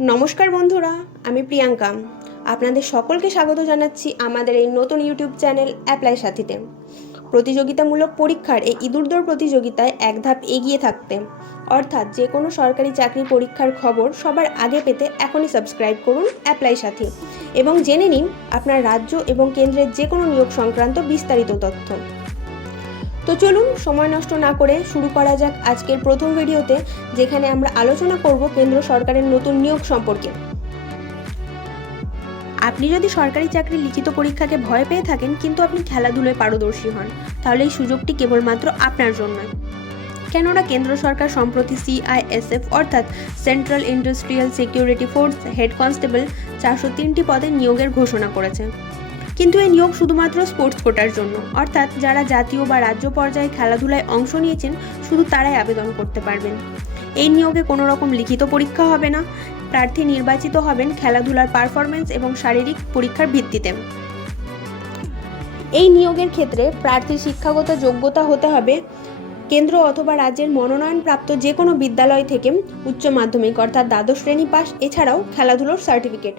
নমস্কার বন্ধুরা, আমি প্রিয়াঙ্কা। আপনাদের সকলকে স্বাগত জানাচ্ছি আমাদের এই নতুন ইউটিউব চ্যানেল অ্যাপ্লাই সাথীতে। প্রতিযোগিতামূলক পরীক্ষার এই ইঁদুরদৌড় প্রতিযোগিতায় এক ধাপ এগিয়ে থাকতে, অর্থাৎ যে কোনো সরকারি চাকরি পরীক্ষার খবর সবার আগে পেতে এখনই সাবস্ক্রাইব করুন অ্যাপ্লাই সাথী এবং জেনে নিন আপনার রাজ্য এবং কেন্দ্রের যে কোনো নিয়োগ সংক্রান্ত বিস্তারিত তথ্য। তো চলুন সময় নষ্ট না করে শুরু করা যাক আজকের প্রথম ভিডিওতে, যেখানে আমরা আলোচনা করব কেন্দ্র সরকারের নতুন নিয়োগ সম্পর্কে। আপনি যদি সরকারি চাকরির লিখিত পরীক্ষাকে ভয় পেয়ে থাকেন কিন্তু আপনি খেলাধুলায় পারদর্শী হন, তাহলে এই সুযোগটি কেবলমাত্র আপনার জন্য। কেননা কেন্দ্র সরকার সম্প্রতি CISF অর্থাৎ central industrial security force head constable 403টি পদে নিয়োগের ঘোষণা করেছে। কিন্তু এই নিয়োগ শুধুমাত্র স্পোর্টস কোটার জন্য, অর্থাৎ যারা জাতীয় বা রাজ্য পর্যায়ে খেলাধুলায় অংশ নিয়েছেন শুধু তারাই আবেদন করতে পারবেন। এই নিয়োগে কোনো রকম লিখিত পরীক্ষা হবে না। প্রার্থী নির্বাচিত হবেন খেলাধুলার পারফরমেন্স এবং শারীরিক পরীক্ষার ভিত্তিতে। এই নিয়োগের ক্ষেত্রে প্রার্থীর শিক্ষাগত যোগ্যতা হতে হবে কেন্দ্র অথবা রাজ্যের মনোনয়নপ্রাপ্ত যে কোনো বিদ্যালয় থেকে উচ্চ মাধ্যমিক অর্থাৎ দ্বাদশ শ্রেণী পাস, এছাড়াও খেলাধুলোর সার্টিফিকেট।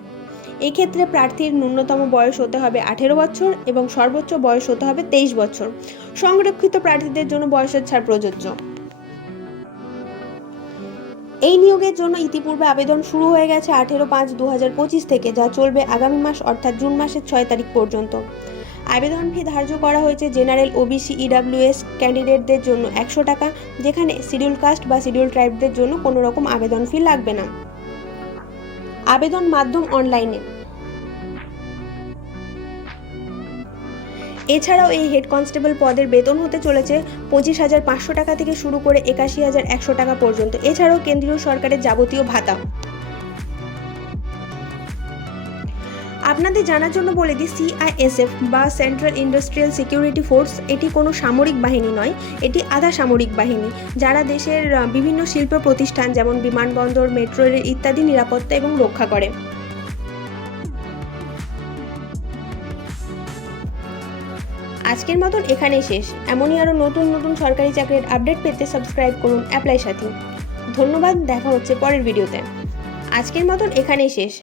এক্ষেত্রে প্রার্থীর ন্যূনতম বয়স হতে হবে 18 বছর এবং সর্বোচ্চ বয়স হতে হবে 23 বছর। সংরক্ষিত প্রার্থীদের জন্য বয়সের ছাড় প্রযোজ্য। এই নিয়োগের জন্য ইতিপূর্বে আবেদন শুরু হয়ে গেছে 18/5/2025 থেকে, যা চলবে আগামী মাস অর্থাৎ জুন মাসের 6 তারিখ পর্যন্ত। আবেদন ফি ধার্য করা হয়েছে জেনারেল, OBC, EWS ক্যান্ডিডেটদের জন্য 100 টাকা, যেখানে শিডিউল কাস্ট বা শিডিউল ট্রাইবদের জন্য কোনো রকম আবেদন ফি লাগবে না। আবেদন মাধ্যম অনলাইনে। এছাড়াও এই হেড কনস্টেবল পদের বেতন হতে চলেছে 25,500 টাকা থেকে শুরু করে 81,100 টাকা পর্যন্ত। এছাড়াও কেন্দ্রীয় সরকারের যাবতীয় ভাতা। আপনাদের জানার জন্য বলে দিই, CISF বা সেন্ট্রাল ইন্ডাস্ট্রিয়াল সিকিউরিটি ফোর্স এটি কোনো সামরিক বাহিনী নয়, এটি আধা সামরিক বাহিনী, যারা দেশের বিভিন্ন শিল্প প্রতিষ্ঠান যেমন বিমানবন্দর, মেট্রো রেল ইত্যাদি নিরাপত্তা এবং রক্ষা করে। আজকের মতন এখানেই শেষ। এমনই আরও নতুন নতুন সরকারি চাকরির আপডেট পেতে সাবস্ক্রাইব করুন অ্যাপ্লাই সাথী। ধন্যবাদ, দেখা হচ্ছে পরের ভিডিওতে। আজকের মতন এখানেই শেষ।